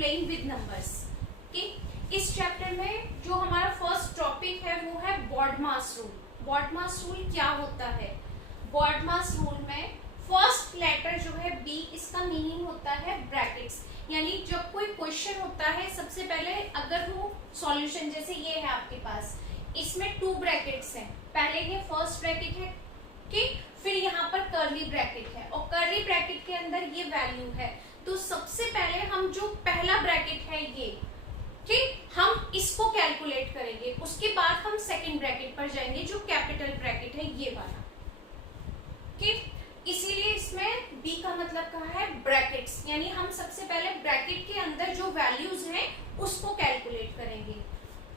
Playing with numbers. इस chapter में जो हमारा फर्स्ट टॉपिक है वो है बॉडमास रूल। बॉडमास रूल क्या होता है? बॉडमास रूल में फर्स्ट लेटर जो है बी, इसका मीनिंग होता है ब्रैकेट्स, यानी जब कोई क्वेश्चन होता है सबसे पहले अगर वो सॉल्यूशन, जैसे ये है आपके पास, इसमें 2 ब्रैकेट्स हैं, पहले ये फर्स्ट ब्रैकेट है कि फिर यहाँ पर कर्ली ब्रैकेट है और कर्ली ब्रैकेट के अंदर ये वैल्यू है, तो सबसे पहले हम जो पहला ब्रैकेट है ये, ठीक, हम इसको कैलकुलेट करेंगे, उसके बाद हम सेकंड ब्रैकेट पर जाएंगे जो कैपिटल ब्रैकेट है ये वाला, ठीक। इसीलिए इसमें बी का मतलब कहा है ब्रैकेट्स, यानी हम सबसे पहले ब्रैकेट के अंदर जो वैल्यूज हैं उसको कैलकुलेट करेंगे।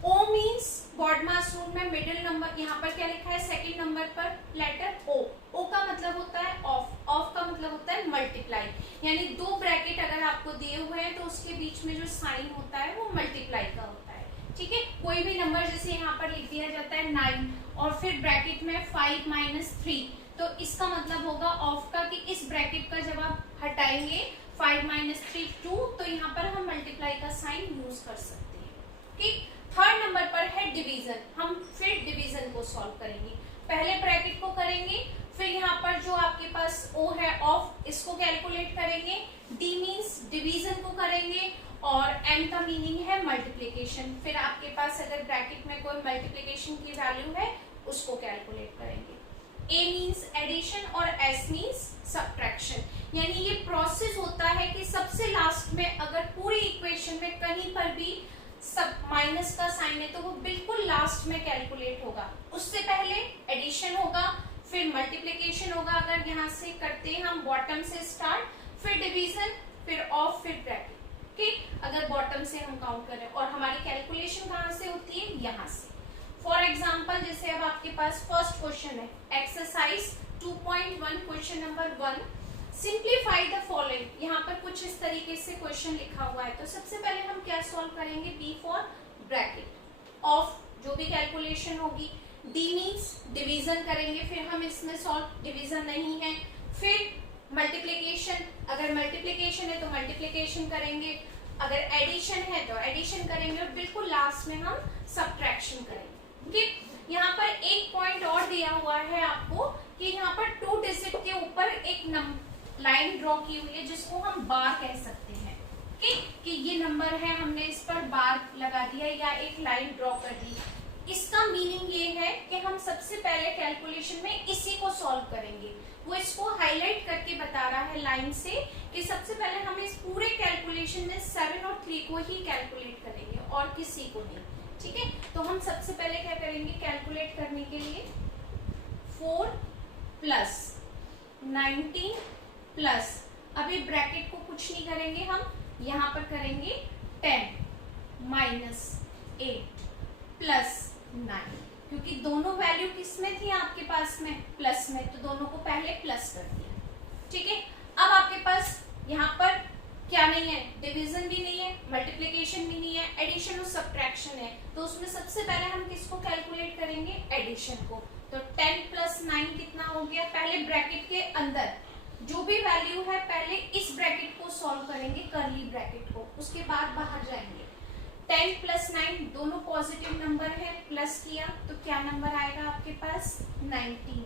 O मीन्स बॉडमास रूल में मिडिल नंबर, यहाँ पर क्या लिखा है सेकंड नंबर पर लेटर O। O का मतलब होता है ऑफ, ऑफ का मतलब होता है मल्टीप्लाई, यानी 2 ब्रैकेट अगर आपको दिए हुए हैं तो उसके बीच में जो साइन होता है वो मल्टीप्लाई का होता है, ठीक है। कोई भी नंबर जैसे यहाँ पर लिख दिया जाता है 9 और फिर ब्रैकेट में 5 - 3, तो इसका मतलब होगा ऑफ का कि इस ब्रैकेट का जब आप हटाएंगे 5 - 3 2, तो यहाँ पर हम मल्टीप्लाई का साइन यूज कर सकते हैं, ठीक। थर्ड नंबर पर है डिवीजन, हम फिर डिवीजन को सॉल्व करेंगे, पहले ब्रैकेट को करेंगे, फिर यहाँ पर जो आपके पास O है ऑफ, इसको कैलकुलेट करेंगे, D मीन्स डिवीजन को करेंगे और M का मीनिंग है मल्टीप्लिकेशन, फिर आपके पास अगर ब्रैकेट में कोई मल्टीप्लिकेशन की वैल्यू है उसको कैलकुलेट करेंगे। A मीन्स एडिशन और S मीन्स सबट्रैक्शन, यानी ये प्रोसेस होता है कि सबसे लास्ट में अगर पूरी इक्वेशन में कहीं पर भी सब माइनस का साइन है तो वो बिल्कुल लास्ट में कैलकुलेट होगा, उससे पहले एडिशन होगा, फिर मल्टीप्लिकेशन होगा, अगर यहाँ से करते हैं हम बॉटम से स्टार्ट, फिर डिवीजन, फिर ऑफ, फिर ब्रैकेट, ठीक, अगर बॉटम से हम काउंट करें, और हमारी कैलकुलेशन कहाँ से होती है, यहाँ से। फॉर एग्जाम्पल जैसे अब आपके पास फर्स्ट क्वेश्चन है exercise 2.1 question number 1, simplify the following, यहाँ पर कुछ इस तरीके से क्वेश्चन लिखा हुआ है, तो सबसे पहले हम क्या सॉल्व करेंगे, बी फॉर ब्रैकेट, ऑफ जो भी कैलकुलेशन होगी, डी मीन्स डिवीजन करेंगे, फिर हम इसमें सॉल्व, डिवीजन नहीं है, फिर मल्टीप्लिकेशन, अगर मल्टीप्लिकेशन है तो मल्टीप्लिकेशन करेंगे, अगर एडिशन है तो एडिशन करेंगे, और बिल्कुल लास्ट में हम सबट्रैक्शन करेंगे, ठीक। यहाँ पर एक पॉइंट और दिया हुआ है आपको कि यहाँ पर 2 डिजिट के ऊपर एक लाइन ड्रॉ की हुई है जिसको हम बार कह सकते हैं, कि ये नंबर है, हमने इस पर बार लगा दिया या एक लाइन ड्रॉ कर दी। इसका मीनिंग ये है कि हम सबसे पहले कैलकुलेशन में इसी को सॉल्व करेंगे, वो इसको हाईलाइट करके बता रहा है लाइन से कि सबसे पहले हम इस पूरे कैलकुलेशन में 7 और 3 को ही कैलकुलेट करेंगे और किसी को नहीं, ठीक है। तो हम सबसे पहले क्या करेंगे कैलकुलेट करने के लिए, 4 प्लस 19 प्लस, अभी ब्रैकेट को कुछ नहीं करेंगे हम, यहाँ पर करेंगे 10 माइनस 8 प्लस 9, क्योंकि दोनों वैल्यू किस में थी आपके पास में, प्लस में, तो दोनों को पहले प्लस कर दिया, ठीक है। अब आपके पास यहाँ पर क्या नहीं है, डिवीजन भी नहीं है, मल्टीप्लिकेशन भी नहीं है, एडिशन और सबट्रैक्शन है, तो उसमें सबसे पहले हम किसको कैलकुलेट करेंगे, एडिशन को, तो 10 प्लस 9 कितना हो गया, पहले ब्रैकेट के अंदर जो भी वैल्यू है पहले इस ब्रैकेट को सॉल्व करेंगे, कर्ली ब्रैकेट को, उसके बाद बाहर जाएंगे, 10 प्लस 9 दोनों पॉजिटिव नंबर है, प्लस किया तो क्या नंबर आएगा आपके पास, 19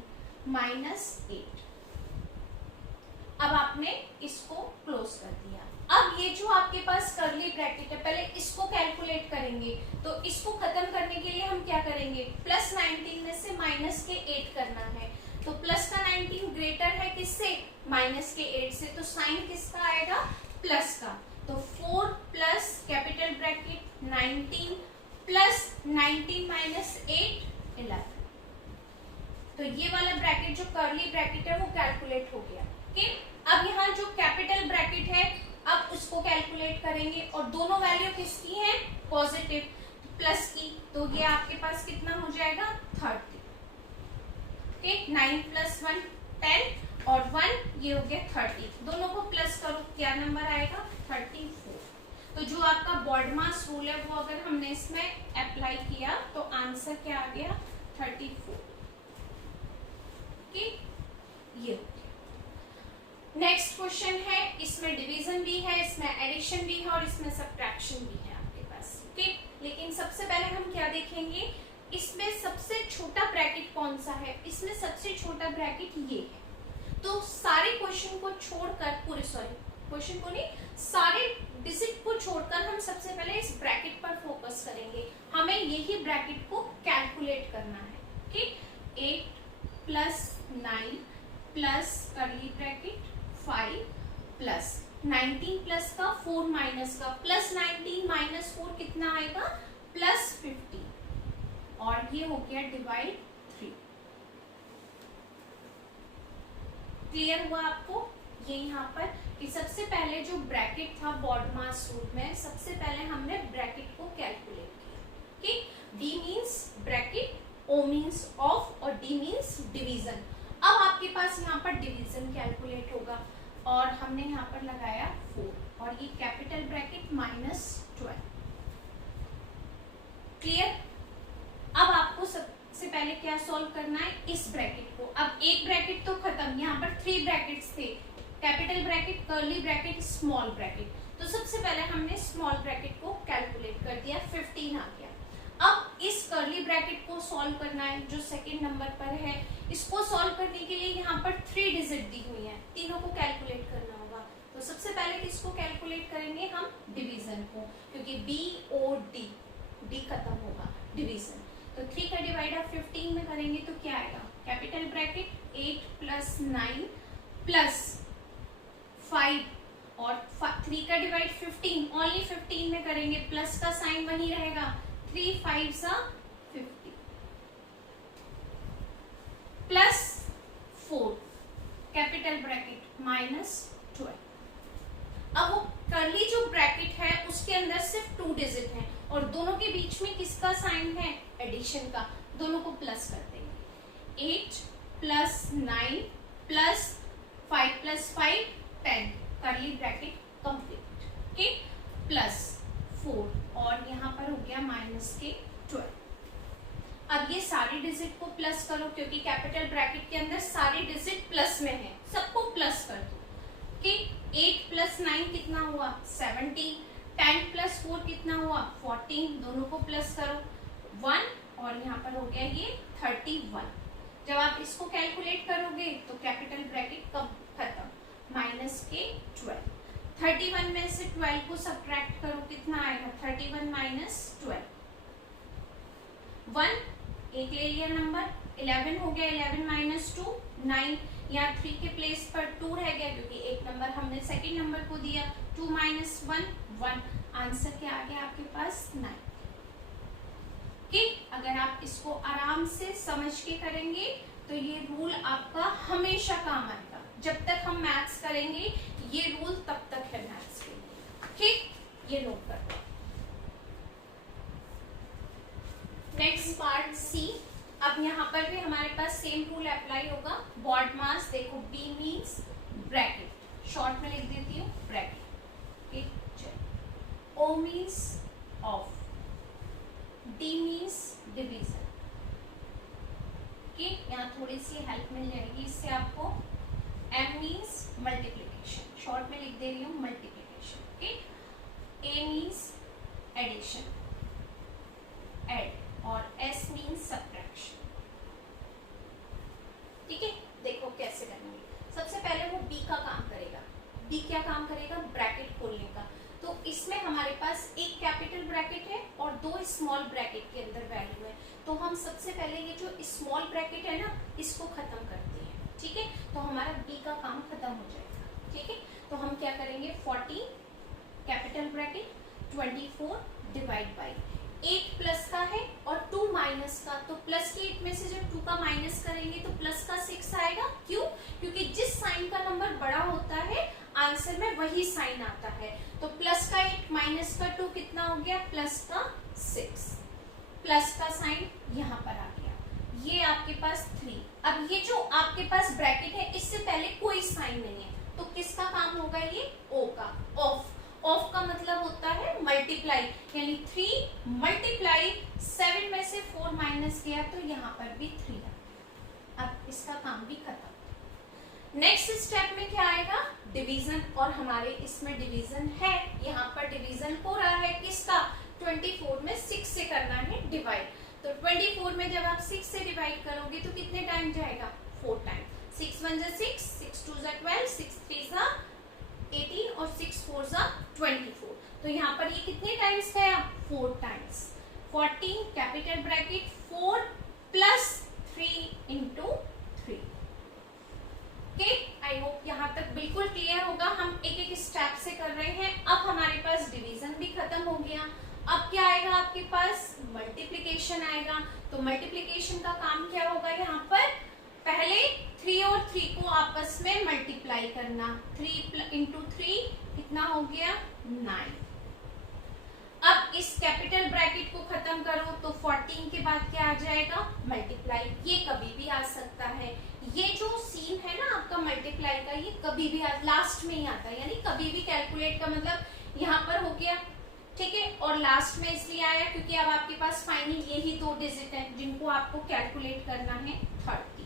माइनस 8। अब आपने इसको क्लोज कर दिया। अब ये जो आपके पास कर्ली ब्रैकेट है पहले इसको कैलकुलेट करेंगे, तो इसको खत्म करने के लिए हम क्या करेंगे, प्लस 19 में से माइनस के 8 करना है, तो प्लस का 19 ग्रेटर है किससे, माइनस के 8 से, तो साइन किसका आएगा, प्लस का, तो 4 plus capital bracket 19 plus 19 minus 8 11, तो ये वाला ब्रैकेट जो कर्ली ब्रैकेट है वो कैलकुलेट हो गया, ठीक। अब यहाँ जो कैपिटल ब्रैकेट है अब उसको कैलकुलेट करेंगे, और दोनों वैल्यू किसकी है, पॉजिटिव, प्लस की, तो ये आपके पास कितना हो जाएगा, 30, ठीक। 9 प्लस 1 10 और 1 ये हो गया 30, दोनों को प्लस करो, क्या नंबर आएगा, 34। तो जो आपका बॉडमास रूल है वो अगर हमने इसमें अप्लाई किया तो आंसर क्या आ गया, 34, ठीक, ये नेक्स्ट क्वेश्चन है, इसमें डिवीजन भी है, इसमें एडिशन भी है और इसमें सब्ट्रैक्शन भी है आपके पास। ओके, लेकिन सबसे पहले हम क्या देखेंगे, इसमें सबसे छोटा ब्रैकेट कौन सा है। इसमें सबसे छोटा ब्रैकेट ये है। तो सारे क्वेश्चन को छोड़कर, क्वेश्चन को नहीं, सारे डिजिट को छोड़कर हम सबसे पहले इस ब्रैकेट पर फोकस करेंगे। हमें यही ब्रैकेट को कैलकुलेट करना है। ठीक, 8 plus 9 plus curly bracket 5 plus 19 plus का 4 माइनस का, प्लस 19 माइनस 4 कितना आएगा, प्लस 50, और ये हो गया डिवाइड 3। क्लियर हुआ आपको। ये यहाँ पर कि सबसे पहले जो ब्रैकेट था बॉडमास रूल में, सबसे पहले हमने ब्रैकेट को कैलकुलेट किया कि D means bracket, O means of और डी मीन्स डिवीजन। अब आपके पास यहाँ पर डिवीजन कैलकुलेट होगा और हमने यहाँ पर लगाया 4 और ये कैपिटल ब्रैकेट -12। क्लियर। अब आपको सबसे पहले क्या सॉल्व करना है, इस ब्रैकेट को। अब एक ब्रैकेट तो खत्म, यहाँ पर 3 ब्रैकेट्स थे, capital bracket, curly bracket, small bracket. तो सबसे पहले हमने स्मॉल ब्रैकेट को कैलकुलेट कर दिया, 15 आ गया। अब इस कर्ली ब्रैकेट को सॉल्व करना है जो सेकंड नंबर पर है। इसको सॉल्व करने के लिए यहाँ पर 3 डिजिट दी हुई हैं, तीनों को कैलकुलेट करना होगा। तो सबसे पहले किसको कैलकुलेट करेंगे हम, डिवीजन को, क्योंकि BOD, डी खत्म होगा, डिवीजन। तो 3 का डिवाइड आप 15 में करेंगे तो क्या आएगा, कैपिटल ब्रैकेट 8 प्लस 9 प्लस 5 और 3 का डिवाइड 15, ओनली 15 में करेंगे, प्लस का साइन वही रहेगा, 3 5 सा 50 प्लस 4 कैपिटल ब्रैकेट -12। अब वो कर्ली जो ब्रैकेट है उसके अंदर सिर्फ 2 डिजिट हैं और दोनों के बीच में किसका साइन है, एडिशन का, दोनों को प्लस कर देंगे। 8 plus 9 plus 5 plus 5 10, curly bracket complete, ठीक, प्लस 4 और यहाँ पर हो गया -12। अब ये सारे डिजिट को प्लस करो क्योंकि कैपिटल ब्रैकेट के अंदर सारे डिजिट प्लस में है, सबको प्लस कर दो। ठीक, 8 प्लस 9 कितना हुआ, 17, 10 प्लस 4 कितना हुआ, 14, दोनों को प्लस करो, 1 और यहाँ पर हो गया ये 31। जब आप इसको कैलकुलेट करोगे तो कैपिटल ब्रैकेट कब खत्म, -12। 31 में से 12 को सब्ट्रैक्ट करो, कितना आएगा, 31 - 12, 1 एक ले लिया नंबर, 11 हो गया, 11 - 2 9, यहाँ 3 के प्लेस पर 2 रह गया क्योंकि एक नंबर हमने सेकंड नंबर को दिया, 2 - 1 1, आंसर क्या आ गया आपके पास, 9। ठीक, अगर आप इसको आराम से समझ के करेंगे तो ये रूल आपका हमेशा काम आएगा। जब तक हम मैथ्स करेंगे ये रूल तब तक है मैथ्स के लिए। ठीक, ये नोट कर लो। नेक्स्ट पार्ट सी। अब यहाँ पर भी हमारे पास सेम रूल अप्लाई होगा। बॉडमास, देखो B मीन्स ब्रैकेट, शॉर्ट में लिख देती हूँ ब्रैकेट, ठीक, चलो। O means of, D means division. ठीक, यहाँ थोड़ी सी हेल्प मिल जाएगी इससे आपको। M मीन्स मल्टीप्लीकेशन, शॉर्ट में लिख दे रही हूँ मल्टीप्लीकेशन। ठीक, A मीन्स एडिशन, एड, और S मीन्स सब्ट्रैक्शन। ठीक है, देखो कैसे करेंगे। सबसे पहले वो B का काम करेगा। B क्या काम करेगा, ब्रैकेट खोलने का। तो इसमें हमारे पास एक कैपिटल ब्रैकेट है और 2 स्मॉल ब्रैकेट के अंदर वैल्यू है। तो हम सबसे पहले ये जो स्मॉल ब्रैकेट है ना, इसको खत्म करते हैं। ठीक है, तो हमारा B का काम खत्म हो जाएगा। ठीक है, तो हम क्या करेंगे, 40 capital bracket 24 divide by 8 plus का है और 2 माइनस का, तो प्लस के 8 में से जब 2 का माइनस करेंगे तो प्लस का 6 आएगा। क्यों, क्योंकि जिस साइन का नंबर बड़ा होता है आंसर में वही साइन आता है। तो प्लस का 8 माइनस का 2 कितना हो गया, प्लस का 6, प्लस का साइन यहाँ पर आ गया, ये आपके पास 3। अब ये जो आपके पास ब्रैकेट है इससे पहले कोई साइन नहीं है, तो किसका काम होगा, ये O का, ऑफ। ऑफ का मतलब होता है मल्टीप्लाई, यानी 3 मल्टीप्लाई 7 में से 4 माइनस किया तो यहाँ पर भी 3 आ। अब इसका काम भी खत्म। नेक्स्ट स्टेप में क्या आएगा, डिवीजन, और हमारे इसमें डिवीजन है, यहाँ पर डिवीजन हो रहा है किसका, 24 में 6 से करना है डिवाइड। तो 24 में जब आप 6 से डिवाइड करोगे तो कितने टाइम जाएगा, 4 टाइम। 6 1 जा 6, 6 2 जा 12, 6 3 जा 18 और 6 4 जा 24। तो यहाँ पर ये कितने टाइम्स गया, 4 times. 14 capital bracket 4 plus 3 into 3। Okay, I hope यहाँ तक बिल्कुल क्लियर होगा। हम एक एक स्टेप से कर रहे हैं। अब हमारे पास डिवीजन भी खत्म हो गया। अब क्या आएगा आपके पास, मल्टीप्लिकेशन आएगा। तो मल्टीप्लिकेशन का काम क्या होगा, यहाँ पर पहले 3 और 3 को आपस में मल्टीप्लाई करना। 3 इंटू 3 कितना हो गया, 9। अब इस कैपिटल ब्रैकेट को खत्म करो तो 14 के बाद क्या आ जाएगा, मल्टीप्लाई। ये कभी भी आ सकता है। ये जो सीन है ना आपका मल्टीप्लाई का, ये कभी भी लास्ट में ही आता है, यानी कभी भी कैलकुलेट का मतलब यहाँ पर हो गया, ठीक है। और लास्ट में इसलिए आया क्योंकि अब आपके पास फाइनल यही 2 डिजिट हैं जिनको आपको कैलकुलेट करना है, 30।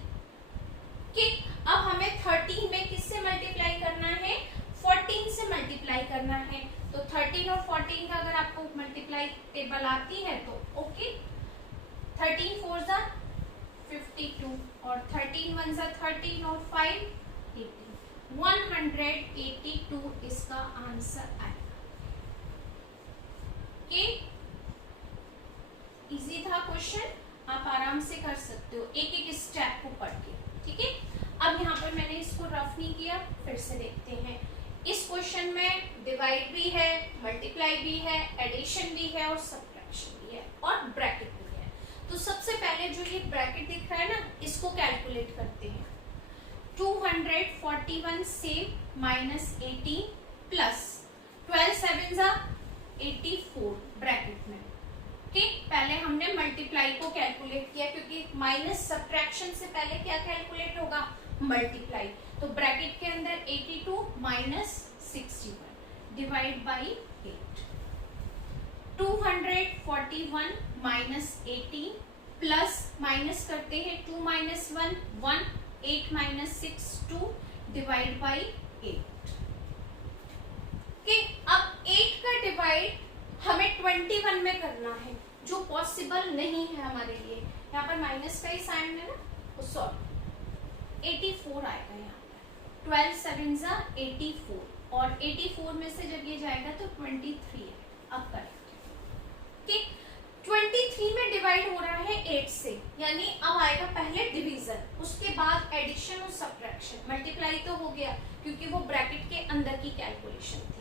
ठीक, अब हमें 13 में किससे मल्टीप्लाई करना है, 14 से मल्टीप्लाई करना है। तो 13 और 14 का अगर आपको मल्टीप्लाई टेबल आती है तो ओके। 13 4 जा 52 और 13 1 जा 13 और 5 18, 182 इसका आंसर आएगा। ओके, इजी था क्वेश्चन, आप आराम से कर सकते हो एक एक स्टेप को पढ़ के, ठीक है। अब यहाँ पर मैंने इसको रफ नहीं किया, फिर से देखते हैं। इस क्वेश्चन में डिवाइड भी है, मल्टीप्लाई भी है, एडिशन भी है और सब्ट्रैक्शन भी है और ब्रैकेट भी है। तो सबसे पहले जो ये ब्रैकेट दिख रहा है ना, इसको कैलकुलेट करते हैं। 241 से माइनस 18 प्लस 12 7 जा 84 ब्रैकेट में। ठीक, पहले हमने मल्टीप्लाई को कैलकुलेट किया क्योंकि माइनस सब्ट्रैक्शन से पहले क्या कैलकुलेट होगा, मल्टीप्लाई। तो ब्रैकेट के अंदर 82 minus 61 divide by 8। 241 minus 18 plus minus करते हैं 2 माइनस 1 1, 8 माइनस 6 2 डिवाइड बाई 8। अब 8 का डिवाइड हमें 21 में करना है, जो पॉसिबल नहीं है हमारे लिए। यहाँ पर माइनस का ही साइन है ना, सॉरी 84 आएगा यहाँ पर। 12 7 जा 84 और 84 में से जब ये जाएगा तो 23 है। अब करेक्ट, ठीक। 23 में डिवाइड हो रहा है 8 से, यानी अब आएगा पहले डिवीजन, उसके बाद एडिशन और सब्ट्रैक्शन। मल्टीप्लाई तो हो गया क्योंकि वो ब्रैकेट के अंदर की कैलकुलेशन थी।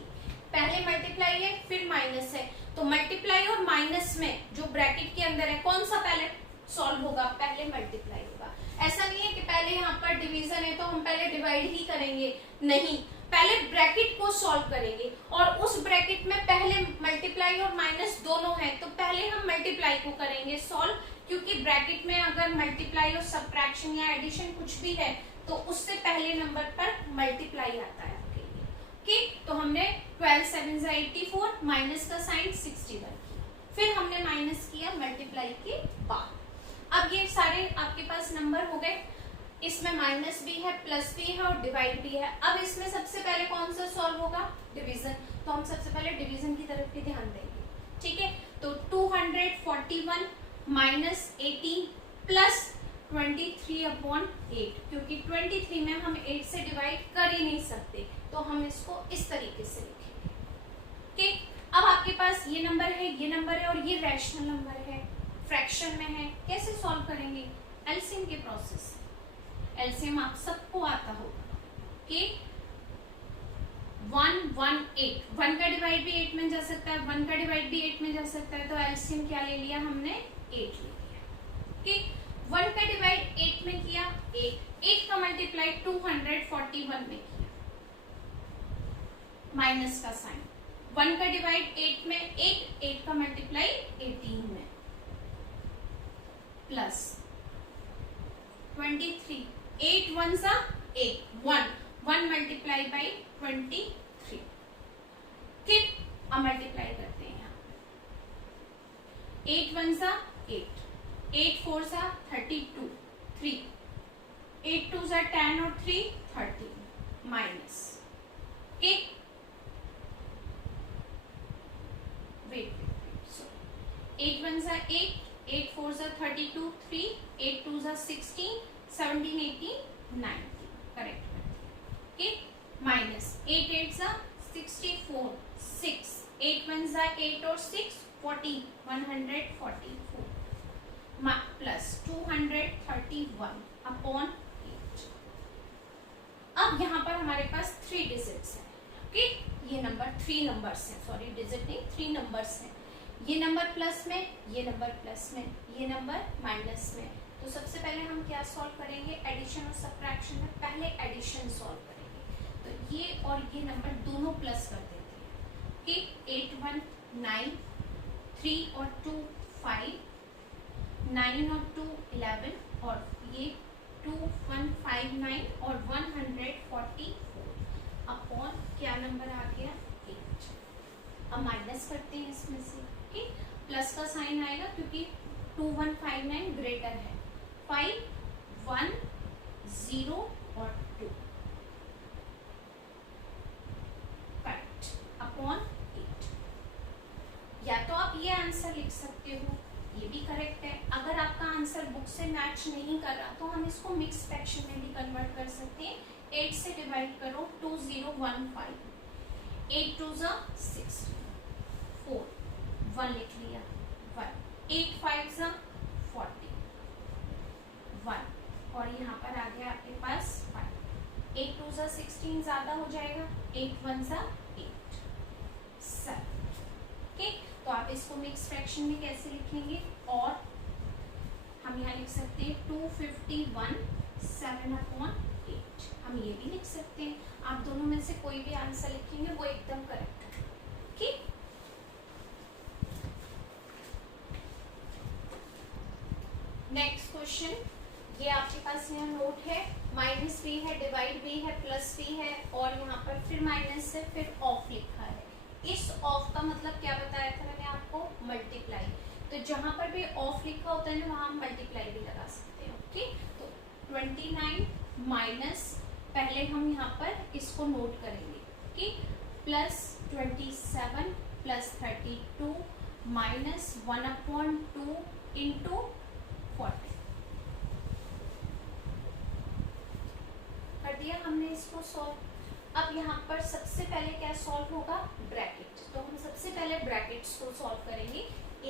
पहले मल्टीप्लाई है फिर माइनस है, तो मल्टीप्लाई और माइनस में जो ब्रैकेट के अंदर है कौन सा पहले सॉल्व होगा, पहले मल्टीप्लाई होगा। ऐसा नहीं है कि पहले यहाँ पर डिवीजन है तो हम पहले डिवाइड ही करेंगे, नहीं, पहले ब्रैकेट को सॉल्व करेंगे और उस ब्रैकेट में पहले मल्टीप्लाई और माइनस दोनों है तो पहले हम मल्टीप्लाई को करेंगे सॉल्व, क्योंकि ब्रैकेट में अगर मल्टीप्लाई और सब्ट्रैक्शन या एडिशन कुछ भी है तो उससे पहले नंबर पर मल्टीप्लाई आता है आपके लिए। ठीक, तो हमने 12 7 जा 84 माइनस का साइन 61 किया, फिर हमने माइनस किया मल्टीप्लाई के बाद। अब ये सारे आपके पास नंबर हो गए, इसमें माइनस भी है, प्लस भी है और डिवाइड भी है। अब इसमें सबसे पहले कौन सा सॉल्व होगा, डिवीजन, तो हम सबसे पहले डिवीजन की तरफ भी ध्यान देंगे, ठीक है। तो 241 माइनस 18 प्लस 23/8, क्योंकि 23 में हम 8 से डिवाइड कर ही नहीं सकते, तो हम इसको इस तरीके से लिखेंगे। ठीक, अब आपके पास ये नंबर है, ये नंबर है और ये रैशनल नंबर है, फ्रैक्शन में है, कैसे सॉल्व करेंगे, एलसीएम के प्रोसेस। एलसीएम आप सबको आता होगा कि 1 1 8, 1 का डिवाइड भी 8 में जा सकता है, 1 का डिवाइड भी 8 में जा सकता है, तो एलसीएम क्या ले लिया हमने, 8 ले लिया। ठीक, 1 का डिवाइड 8 में किया 8 का मल्टीप्लाई 241 में किया, माइनस का साइन। 1 का डिवाइड 8 में 8 का मल्टीप्लाई 18 में, प्लस 23, 8 1 जा 8 1 मल्टीप्लाई बाई 23। ठीक, अब मल्टीप्लाई करते हैं यहाँ, 8 1 जा 8, 8 4 जा 32, 3, 8 2 जा 10 और 3 13, माइनस 8, 8 4 जा 32, 3, 8 2 जा 16, 17 18 19, करेक्ट। ओके, माइनस 8 8 जा 64, 6, 8 1 जा 8 और 6 40, 144 प्लस 231 अपॉन 8। अब यहाँ पर हमारे पास 3 डिजिट्स हैं। ओके, ये नंबर 3 नंबर्स हैं, सॉरी डिजिट नहीं 3 नंबर्स हैं। ये नंबर प्लस में, ये नंबर प्लस में, ये नंबर माइनस में। तो सबसे पहले हम क्या सॉल्व करेंगे, एडिशन और सबट्रैक्शन में पहले एडिशन सॉल्व करेंगे। तो ये और ये नंबर दोनों प्लस कर देते हैं। ओके, 8 1 9, 3 और 2 5, 9 और 2 11 और ये 2 1 5 9 और 144 अपॉन क्या नंबर आ गया 8। अब माइनस करते हैं इसमें से। ओके, प्लस का साइन आएगा क्योंकि 2159 ग्रेटर है। 5 1 0 और 2 करेक्ट अपॉन 8। या तो आप ये आंसर लिख सकते हो, ये भी करेक्ट है। अगर आपका आंसर बुक से मैच नहीं कर रहा तो हम इसको मिक्स फ्रैक्शन में भी कन्वर्ट कर सकते हैं। 8 से डिवाइड करो, 2015, 8 2 जा 6, 4 1 लिख लिया 1, 8 5 जा 40 1 और यहाँ पर आ गया आपके पास 5, 8 2 जा 16 ज्यादा हो जाएगा, 8 1 जा 8 7। ओके, तो आप इसको मिक्स फ्रैक्शन में कैसे लिखेंगे, और हम यहाँ लिख सकते हैं 251 7 अपॉन 8। हम ये भी लिख सकते हैं। आप दोनों में से कोई भी आंसर लिखेंगे वो एकदम करेक्ट है। ओके, नेक्स्ट क्वेश्चन, ये आपके पास यहाँ नोट है, माइनस भी है, डिवाइड भी है, प्लस भी है और यहाँ पर फिर माइनस है, फिर ऑफ लिखा है। इस ऑफ का मतलब क्या बताया था मैंने आपको, मल्टीप्लाई। तो जहां पर भी ऑफ लिखा होता है ना वहां हम मल्टीप्लाई भी लगा सकते हैं। ओके, तो 29 माइनस, पहले हम यहाँ पर इसको नोट करेंगे। Okay, plus 27 plus 32 minus 1/2 into 40 कर दिया हमने इसको सॉल्व। अब यहाँ पर सबसे पहले क्या सॉल्व होगा, ब्रैकेट। तो हम सबसे पहले ब्रैकेट्स को सॉल्व करेंगे।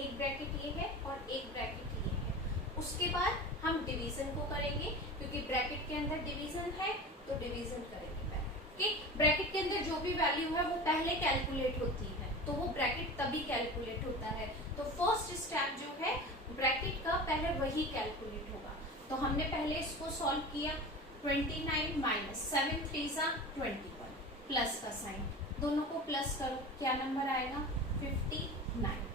एक ब्रैकेट ये है और एक ब्रैकेट ये है। उसके बाद हम डिवीजन को करेंगे, क्योंकि ब्रैकेट के अंदर डिवीजन है तो डिवीजन करेंगे पहले। ब्रैकेट के अंदर जो भी वैल्यू है वो पहले कैलकुलेट होती है, तो वो ब्रैकेट तभी कैलकुलेट होता है। तो फर्स्ट स्टेप जो है ब्रैकेट का, पहले वही कैलकुलेट होगा। तो हमने पहले इसको सॉल्व किया। 29 माइनस 7 3 जा 21 प्लस का साइन, दोनों को प्लस करो, क्या नंबर आएगा 59।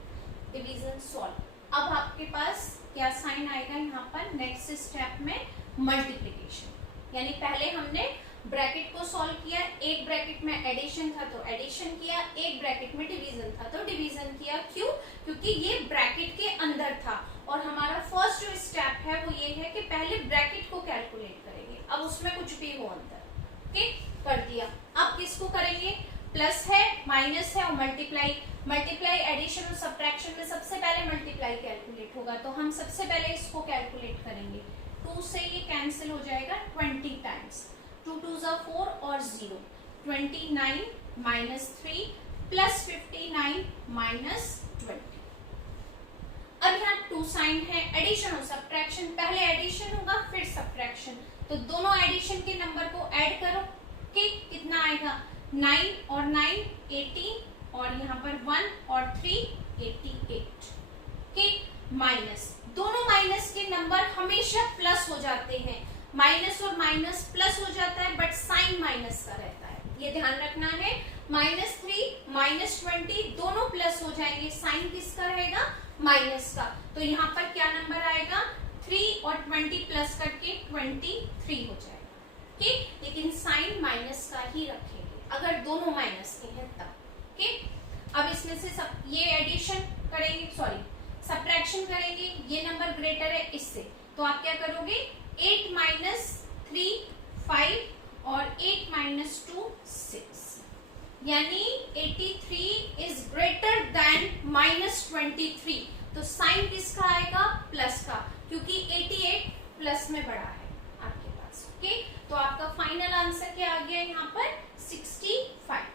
Division solve. अब आपके पास क्या साइन आएगा यहाँ पर, नेक्स्ट स्टेप में मल्टीप्लिकेशन। यानी पहले हमने ब्रैकेट को सॉल्व किया, एक ब्रैकेट में एडिशन था तो एडिशन किया, एक ब्रैकेट में डिवीजन था तो डिवीजन किया। क्यों, क्योंकि ये ब्रैकेट के अंदर था और हमारा फर्स्ट जो स्टेप है वो ये है कि पहले ब्रैकेट को कैलकुलेट करेंगे, अब उसमें कुछ भी हो अंदर। ओके, कर दिया। अब किसको करेंगे, प्लस है माइनस है और मल्टीप्लाई। मल्टीप्लाई एडिशन और सब्ट्रैक्शन में सबसे पहले मल्टीप्लाई कैलकुलेट होगा, तो हम सबसे पहले इसको कैलकुलेट करेंगे। 2 से ये कैंसिल हो जाएगा 20 टाइम्स, 2 2 जा 4 और 0, 29 माइनस 3 प्लस 59 माइनस 20। अब यहाँ 2 साइन है, एडिशन और सब्ट्रैक्शन। पहले एडिशन होगा फिर सब्ट्रैक्शन, तो दोनों एडिशन के नंबर को ऐड करो। कि कितना आएगा, 9 और 9 18 और यहाँ पर 1 और 3 88। कि माइनस, दोनों माइनस के नंबर हमेशा प्लस हो जाते हैं। माइनस और माइनस प्लस हो जाता है बट साइन माइनस का रहता है, ये ध्यान रखना है। -3 -20 दोनों प्लस हो जाएंगे, साइन किसका रहेगा, माइनस का। तो यहाँ पर क्या नंबर आएगा, 3 और 20 प्लस करके 23 हो जाएगा। ठीक, लेकिन साइन माइनस का ही रखेंगे अगर दोनों माइनस के हैं तब। ठीक, अब इसमें से सब ये एडिशन करेंगे, सॉरी सब्ट्रैक्शन करेंगे, ये नंबर ग्रेटर है इससे, तो आप क्या करोगे, 8 - 3 5 और 8 - 2 6, यानी 83 इज ग्रेटर देन -23, तो साइन किसका आएगा? प्लस का, क्योंकि 88 प्लस में बड़ा है आपके पास। ओके, तो आपका फाइनल आंसर क्या आ गया यहाँ पर? 65।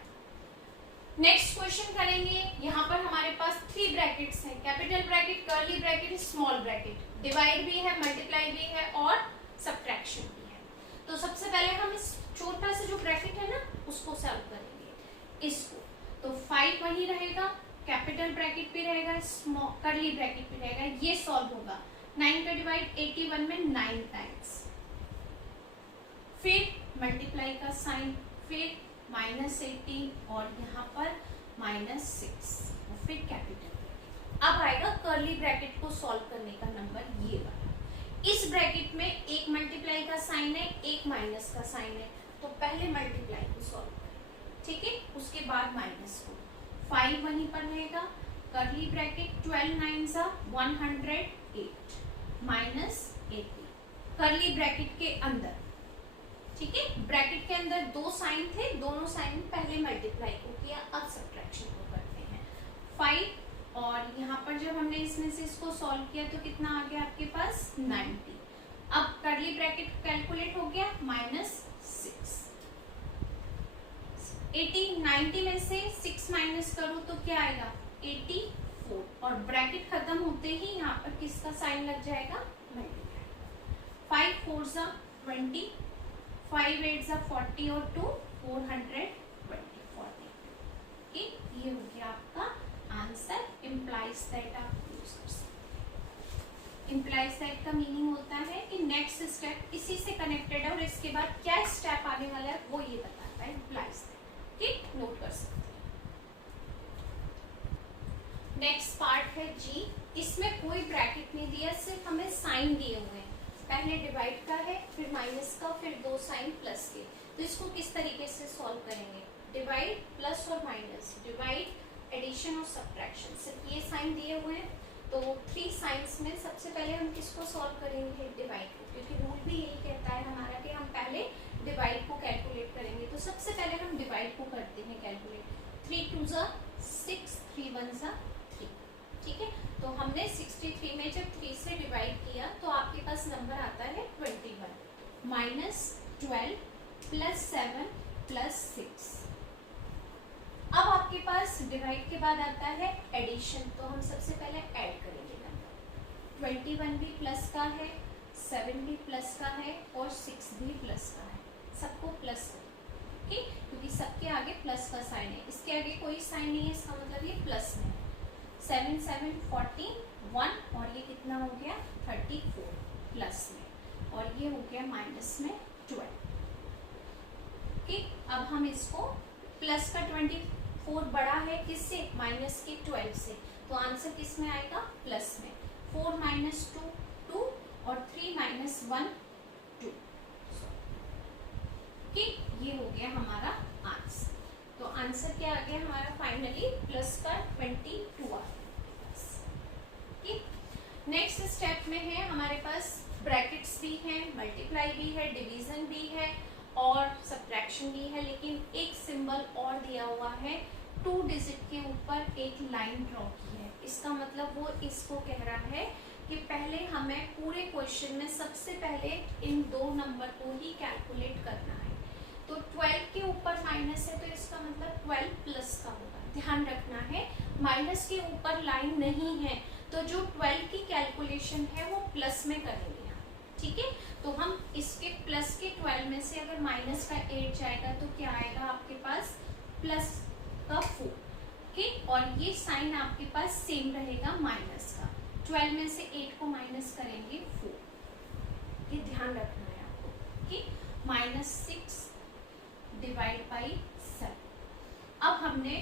नेक्स्ट क्वेश्चन करेंगे। यहाँ पर हमारे पास 3 ब्रैकेट्स हैं, capital bracket, curly bracket, small bracket, divide भी है, मल्टीप्लाई भी है और सब्ट्रैक्शन भी है। तो सबसे पहले हम इस छोटा सा जो ब्रैकेट है ना उसको सॉल्व करेंगे, इसको। तो 5 वही रहेगा, कैपिटल ब्रैकेट भी रहेगा, स्मॉल कर्ली ब्रैकेट भी रहेगा, ये सॉल्व होगा। 9 का डिवाइड 81 में 9 टाइम्स, फिर मल्टीप्लाई का साइन, फिर -18 और यहाँ पर -6 और फिर कैपिटल ब्रैकेट। अब आएगा कर्ली ब्रैकेट को सॉल्व करने का नंबर, ये वाला। इस ब्रैकेट में एक मल्टीप्लाई का साइन है, एक माइनस का साइन है, तो पहले मल्टीप्लाई को सॉल्व करें, ठीक है, उसके बाद माइनस को। 5 वहीं पर रहेगा, कर्ली ब्रैकेट 12 9 108 -80 कर्ली ब्रैकेट के अंदर, ठीक है। ब्रैकेट के अंदर 2 साइन थे, दोनों साइन में पहले मल्टीप्लाई को किया, अब सब्ट्रैक्शन को करते हैं। 5 और यहाँ पर जब हमने इसमें से इसको सॉल्व किया तो कितना आ गया आपके पास? 90। अब कर्ली ब्रैकेट कैलकुलेट हो गया, -6। 90 में से 6 माइनस करूँ तो क्या आएगा? 84 और ब्रैकेट खत्म होते ही यहाँ पर किसका साइन लग जाएगा? मल्टीप्लाई। 5 4 20, 5 8 40 और 2 420 42। ये हो गया आपका आंसर। इम्प्लाइज दैट आप यूज कर सकते। इम्प्लाइज दैट का मीनिंग होता है कि नेक्स्ट स्टेप इसी से कनेक्टेड है और इसके बाद क्या स्टेप आने वाला है वो ये बताता है। इम्प्लाइज दैट, ठीक, नोट कर सकते हैं। नेक्स्ट पार्ट है जी। इसमें कोई ब्रैकेट नहीं दिया, सिर्फ हमें साइन दिए हुए हैं। पहले डिवाइड का है, फिर माइनस का, फिर 2 साइन प्लस के। तो इसको किस तरीके से सॉल्व करेंगे? डिवाइड, प्लस और माइनस, डिवाइड, एडिशन और सब्ट्रैक्शन, सिर्फ ये साइन दिए हुए हैं। तो 3 साइंस में सबसे पहले हम किसको सॉल्व करेंगे? डिवाइड को, क्योंकि रूल भी यही कहता है हमारा कि हम पहले डिवाइड को कैलकुलेट करेंगे। तो सबसे पहले हम डिवाइड को करते हैं कैलकुलेट। 3 2 6, 3 1 3, ठीक है। तो हमने 63 में जब 3 से डिवाइड किया तो आपके पास नंबर आता है 21 -12 +7 +6। अब आपके पास डिवाइड के बाद आता है एडिशन, तो हम सबसे पहले ऐड करेंगे नंबर। 21 भी प्लस का है, 7 भी प्लस का है और 6 भी प्लस का है। सबको प्लस करें, ठीक, क्योंकि सबके आगे प्लस का साइन है, इसके आगे कोई साइन नहीं है, इसका मतलब ये प्लस में है। 7 7 41 और ये कितना हो गया? 34 प्लस में, और ये हो गया माइनस में 12। ठीक, अब हम इसको प्लस का 24 बड़ा है किससे? माइनस के 12 से, तो आंसर किस में आएगा? प्लस में। 4 - 2 2 और 3 - 1 2। ठीक, ये हो गया हमारा आंसर। तो आंसर क्या आ गया हमारा? फाइनली प्लस का 22 आ गया। नेक्स्ट स्टेप में है हमारे पास ब्रैकेट्स भी हैं, मल्टीप्लाई भी है, डिवीजन भी है और सब्ट्रैक्शन भी है, लेकिन एक सिंबल और दिया हुआ है। 2 डिजिट के ऊपर एक लाइन ड्रॉ की है। इसका मतलब वो इसको कह रहा है कि पहले हमें पूरे क्वेश्चन में सबसे पहले इन 2 नंबर को ही कैलकुलेट करना है। तो 12 के ऊपर माइनस है, तो इसका मतलब 12 प्लस का होगा। ध्यान रखना है, माइनस के ऊपर लाइन नहीं है, तो जो 12 की कैलकुलेशन है वो प्लस में करेंगे हम, ठीक है। तो हम इसके प्लस के 12 में से अगर माइनस का 8 जाएगा तो क्या आएगा आपके पास? प्लस का 4, ठीक, और ये साइन आपके पास सेम रहेगा माइनस का। 12 में से 8 को माइनस करेंगे 4, ये ध्यान रखना है आपको, ठीक। -6 डिवाइड बाई 7। अब हमने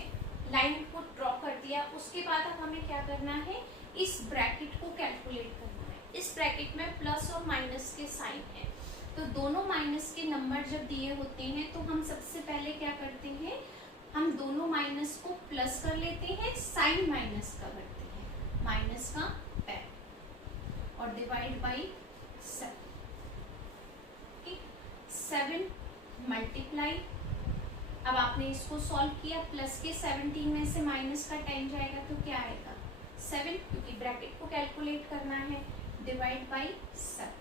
लाइन को ड्रॉ कर दिया, उसके बाद अब हमें क्या करना है? इस ब्रैकेट को कैलकुलेट करना है। इस ब्रैकेट में प्लस और माइनस के साइन है, तो दोनों माइनस के नंबर जब दिए होते हैं तो हम सबसे पहले क्या करते हैं? हम दोनों माइनस को प्लस कर लेते हैं, साइन माइनस का करते हैं, माइनस का 10 और डिवाइड बाई 7। ठीक, 7 मल्टीप्लाई, अब आपने इसको सॉल्व किया, प्लस के 17 में से माइनस का 10 जाएगा तो क्या आएगा 7, क्योंकि ब्रैकेट को कैलकुलेट करना है, डिवाइड बाई 7।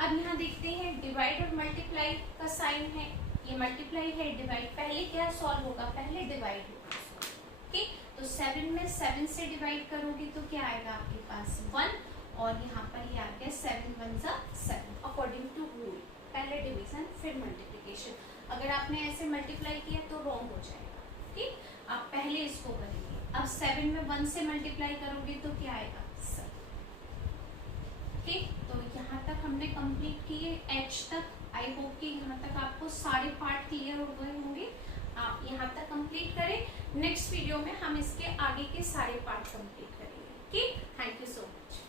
अब यहाँ देखते हैं डिवाइड और मल्टीप्लाई का साइन है, ये मल्टीप्लाई है, डिवाइड पहले क्या सॉल्व होगा, पहले डिवाइड होगा। ओके, तो 7 में 7 से डिवाइड करोगे तो क्या आएगा आपके पास 1, और यहाँ पर ये आ गया 7 1 जा 7 अकॉर्डिंग टू रूल, पहले डिवीजन फिर मल्टीप्लिकेशन। अगर आपने ऐसे मल्टीप्लाई किया तो रॉन्ग हो जाएगा। ठीक, आप पहले इसको करेंगे। अब 7 में 1 से मल्टीप्लाई करोगे तो क्या आएगा 7। ठीक, तो यहाँ तक हमने कंप्लीट किए एच तक। आई होप कि यहाँ तक आपको सारे पार्ट क्लियर हो गए होंगे। आप यहाँ तक कंप्लीट करें, नेक्स्ट वीडियो में हम इसके आगे के सारे पार्ट कंप्लीट करेंगे। ठीक, थैंक यू सो मच।